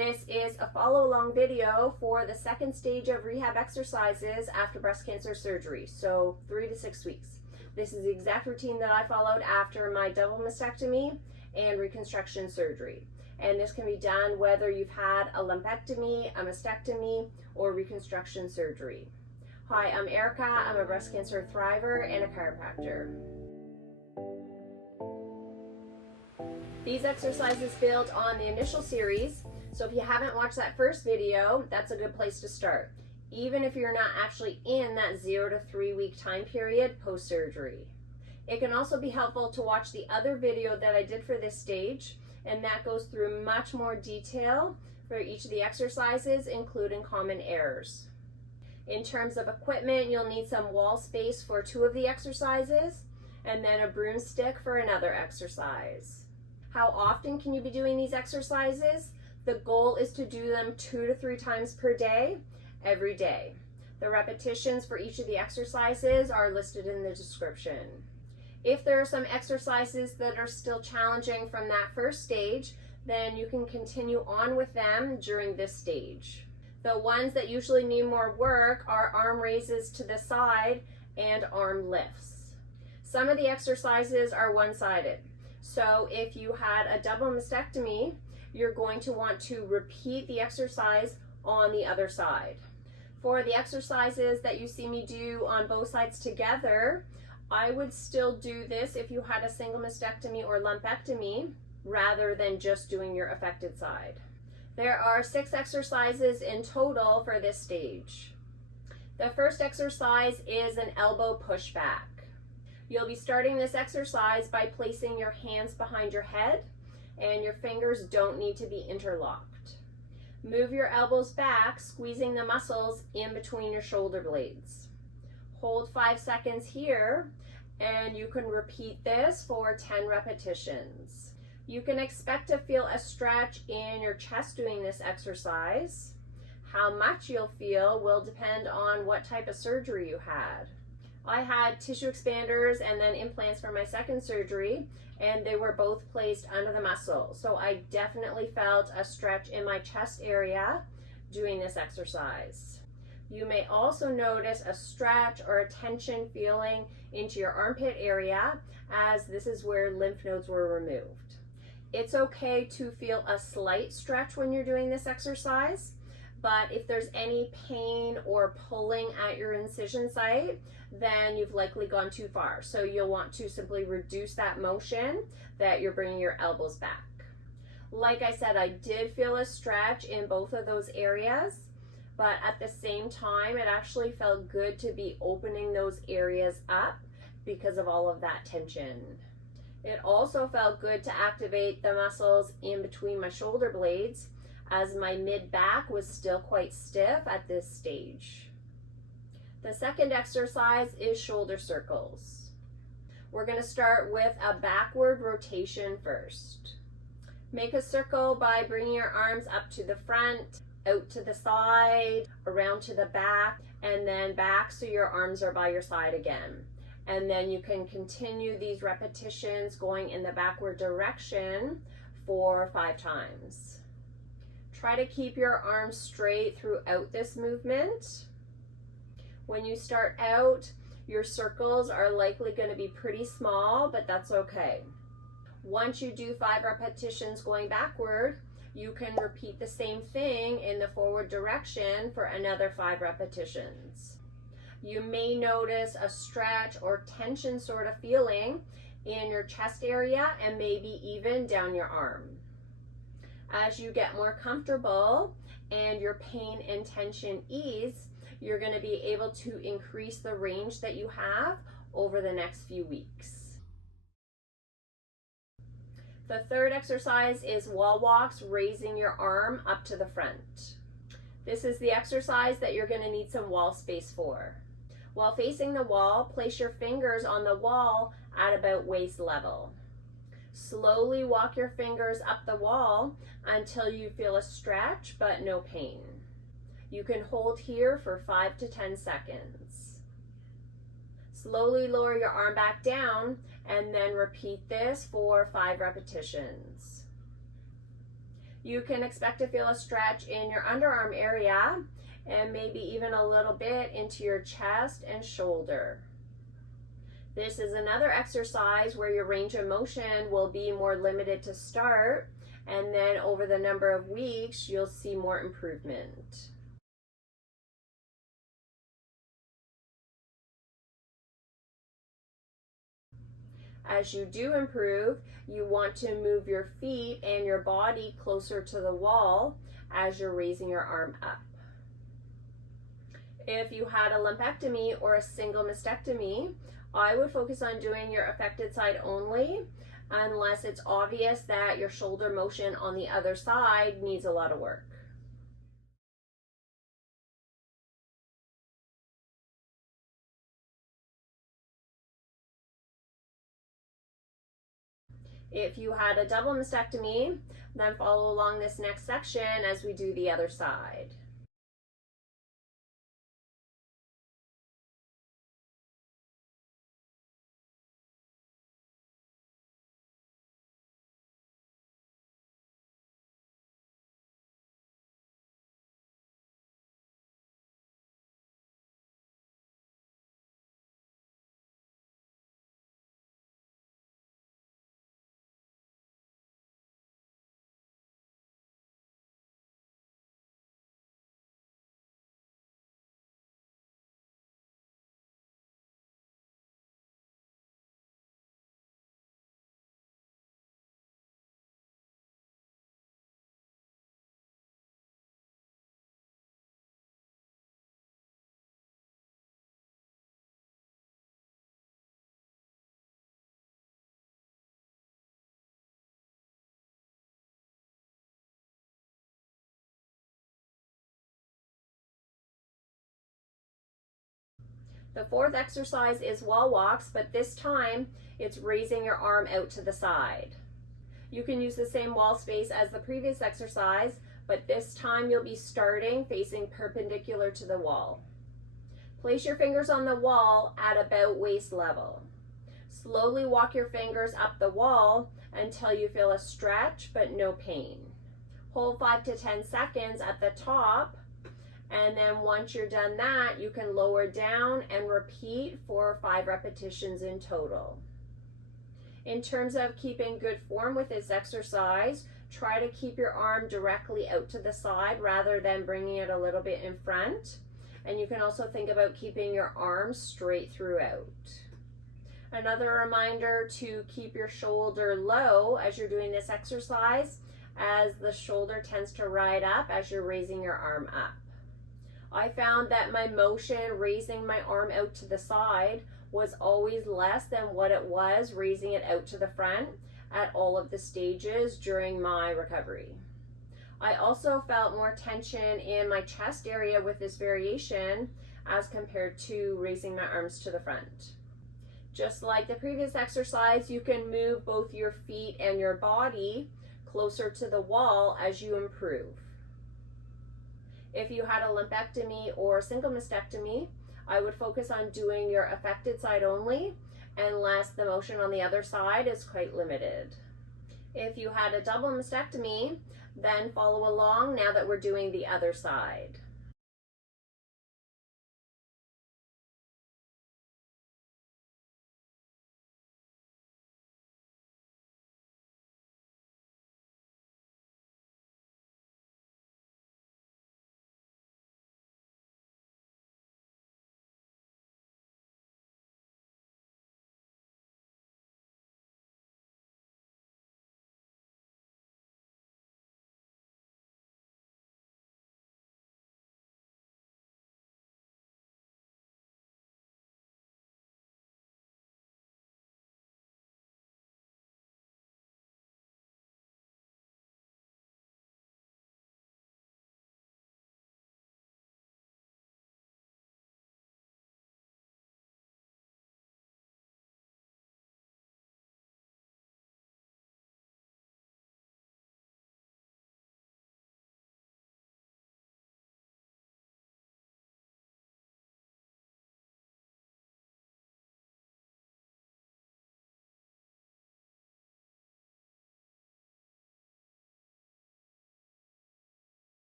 This is a follow-along video for the second stage of rehab exercises after breast cancer surgery, so 3 to 6 weeks. This is the exact routine that I followed after my double mastectomy and reconstruction surgery. And this can be done whether you've had a lumpectomy, a mastectomy, or reconstruction surgery. Hi, I'm Erica. I'm a breast cancer thriver and a chiropractor. These exercises build on the initial series, so if you haven't watched that first video, that's a good place to start, even if you're not actually in that 0 to 3 week time period post-surgery. It can also be helpful to watch the other video that I did for this stage, and that goes through much more detail for each of the exercises, including common errors. In terms of equipment, you'll need some wall space for 2 of the exercises, and then a broomstick for another exercise. How often can you be doing these exercises? The goal is to do them 2 to 3 times per day, every day. The repetitions for each of the exercises are listed in the description. If there are some exercises that are still challenging from that first stage, then you can continue on with them during this stage. The ones that usually need more work are arm raises to the side and arm lifts. Some of the exercises are one-sided. So if you had a double mastectomy, you're going to want to repeat the exercise on the other side. For the exercises that you see me do on both sides together, I would still do this if you had a single mastectomy or lumpectomy rather than just doing your affected side. There are 6 exercises in total for this stage. The first exercise is an elbow pushback. You'll be starting this exercise by placing your hands behind your head, and your fingers don't need to be interlocked. Move your elbows back, squeezing the muscles in between your shoulder blades. Hold 5 seconds here, and you can repeat this for 10 repetitions. You can expect to feel a stretch in your chest doing this exercise. How much you'll feel will depend on what type of surgery you had. I had tissue expanders and then implants for my second surgery, and they were both placed under the muscle. So I definitely felt a stretch in my chest area doing this exercise. You may also notice a stretch or a tension feeling into your armpit area, as this is where lymph nodes were removed. It's okay to feel a slight stretch when you're doing this exercise, but if there's any pain or pulling at your incision site, then you've likely gone too far. So you'll want to simply reduce that motion that you're bringing your elbows back. Like I said, I did feel a stretch in both of those areas, but at the same time, it actually felt good to be opening those areas up because of all of that tension. It also felt good to activate the muscles in between my shoulder blades, as my mid-back was still quite stiff at this stage. The second exercise is shoulder circles. We're going to start with a backward rotation first. Make a circle by bringing your arms up to the front, out to the side, around to the back, and then back so your arms are by your side again. And then you can continue these repetitions going in the backward direction for 5 times. Try to keep your arms straight throughout this movement. When you start out, your circles are likely going to be pretty small, but that's okay. Once you do 5 repetitions going backward, you can repeat the same thing in the forward direction for another 5 repetitions. You may notice a stretch or tension sort of feeling in your chest area and maybe even down your arm. As you get more comfortable and your pain and tension ease, you're going to be able to increase the range that you have over the next few weeks. The third exercise is wall walks, raising your arm up to the front. This is the exercise that you're going to need some wall space for. While facing the wall, place your fingers on the wall at about waist level. Slowly walk your fingers up the wall until you feel a stretch but no pain. You can hold here for 5 to 10 seconds. Slowly lower your arm back down and then repeat this for 5 repetitions. You can expect to feel a stretch in your underarm area and maybe even a little bit into your chest and shoulder. This is another exercise where your range of motion will be more limited to start, and then over the number of weeks, you'll see more improvement. As you do improve, you want to move your feet and your body closer to the wall as you're raising your arm up. If you had a lumpectomy or a single mastectomy, I would focus on doing your affected side only, unless it's obvious that your shoulder motion on the other side needs a lot of work. If you had a double mastectomy, then follow along this next section as we do the other side. The fourth exercise is wall walks, but this time it's raising your arm out to the side. You can use the same wall space as the previous exercise, but this time you'll be starting facing perpendicular to the wall. Place your fingers on the wall at about waist level. Slowly walk your fingers up the wall until you feel a stretch but no pain. Hold 5 to 10 seconds at the top, and then once you're done that, you can lower down and repeat 4 or 5 repetitions in total. In terms of keeping good form with this exercise, try to keep your arm directly out to the side rather than bringing it a little bit in front. And you can also think about keeping your arms straight throughout. Another reminder to keep your shoulder low as you're doing this exercise, as the shoulder tends to ride up as you're raising your arm up. I found that my motion raising my arm out to the side was always less than what it was raising it out to the front at all of the stages during my recovery. I also felt more tension in my chest area with this variation as compared to raising my arms to the front. Just like the previous exercise, you can move both your feet and your body closer to the wall as you improve. If you had a lumpectomy or single mastectomy, I would focus on doing your affected side only, unless the motion on the other side is quite limited. If you had a double mastectomy, then follow along now that we're doing the other side.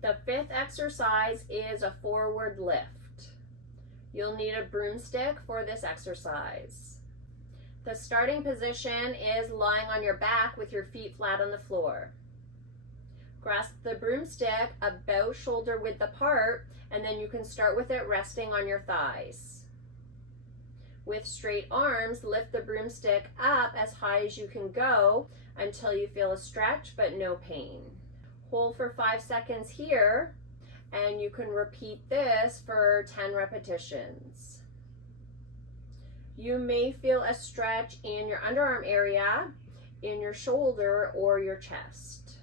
The fifth exercise is a forward lift. You'll need a broomstick for this exercise. The starting position is lying on your back with your feet flat on the floor. Grasp the broomstick about shoulder width apart, and then you can start with it resting on your thighs. With straight arms, lift the broomstick up as high as you can go until you feel a stretch but no pain. Hold for 5 seconds here, and you can repeat this for 10 repetitions. You may feel a stretch in your underarm area, in your shoulder, or your chest.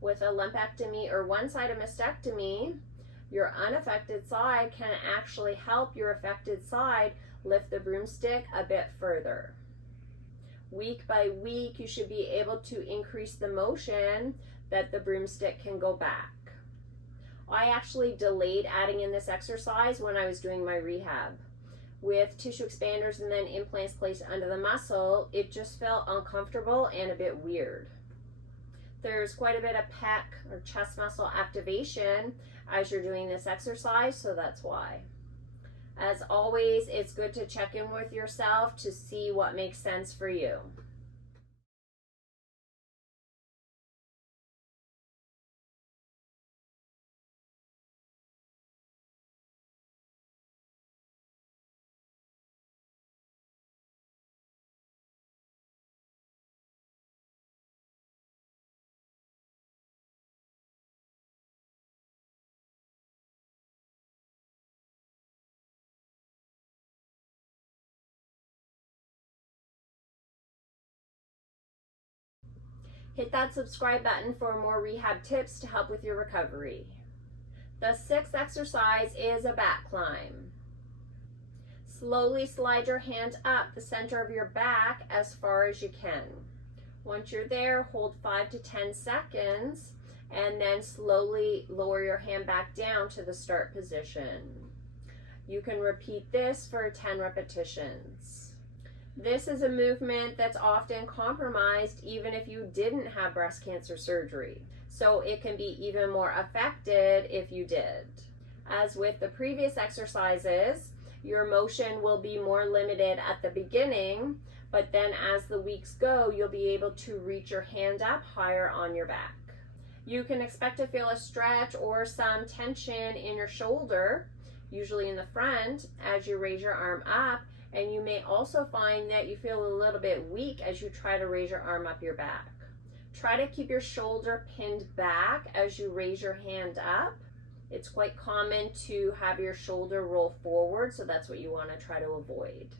With a lumpectomy or one-sided mastectomy, your unaffected side can actually help your affected side lift the broomstick a bit further. Week by week, you should be able to increase the motion that the broomstick can go back. I actually delayed adding in this exercise when I was doing my rehab. With tissue expanders and then implants placed under the muscle, it just felt uncomfortable and a bit weird. There's quite a bit of pec or chest muscle activation as you're doing this exercise, so that's why. As always, it's good to check in with yourself to see what makes sense for you. Hit that subscribe button for more rehab tips to help with your recovery. The sixth exercise is a back climb. Slowly slide your hand up the center of your back as far as you can. Once you're there, hold 5 to 10 seconds and then slowly lower your hand back down to the start position. You can repeat this for 10 repetitions. This is a movement that's often compromised even if you didn't have breast cancer surgery, so it can be even more affected if you did. As with the previous exercises, your motion will be more limited at the beginning, but then as the weeks go, you'll be able to reach your hand up higher on your back. You can expect to feel a stretch or some tension in your shoulder, usually in the front, as you raise your arm up. And you may also find that you feel a little bit weak as you try to raise your arm up your back. Try to keep your shoulder pinned back as you raise your hand up. It's quite common to have your shoulder roll forward, so that's what you want to try to avoid.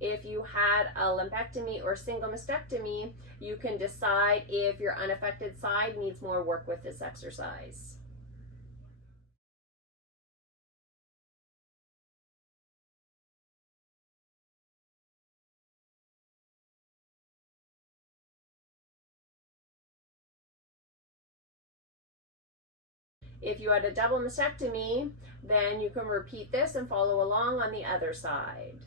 If you had a lumpectomy or single mastectomy, you can decide if your unaffected side needs more work with this exercise. If you had a double mastectomy, then you can repeat this and follow along on the other side.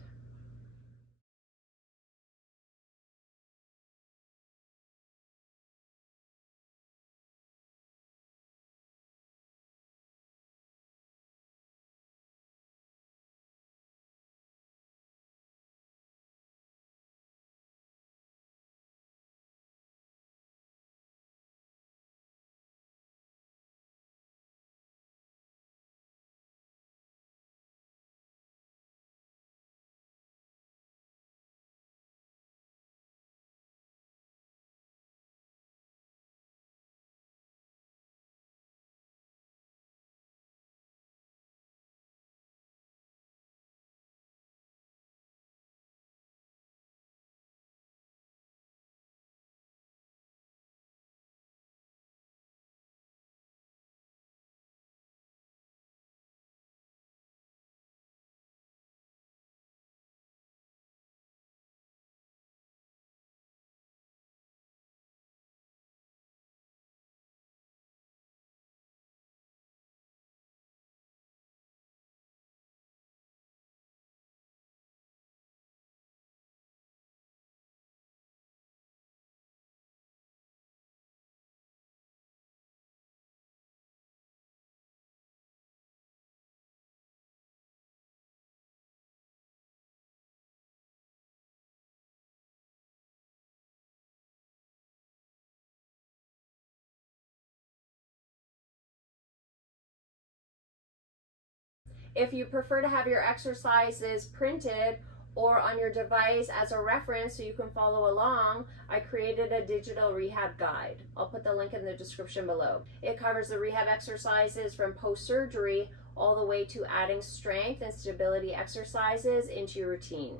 If you prefer to have your exercises printed or on your device as a reference so you can follow along, I created a digital rehab guide. I'll put the link in the description below. It covers the rehab exercises from post-surgery all the way to adding strength and stability exercises into your routine.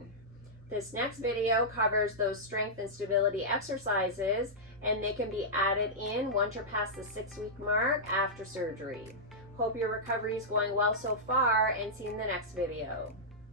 This next video covers those strength and stability exercises, and they can be added in once you're past the 6-week mark after surgery. Hope your recovery is going well so far, and see you in the next video.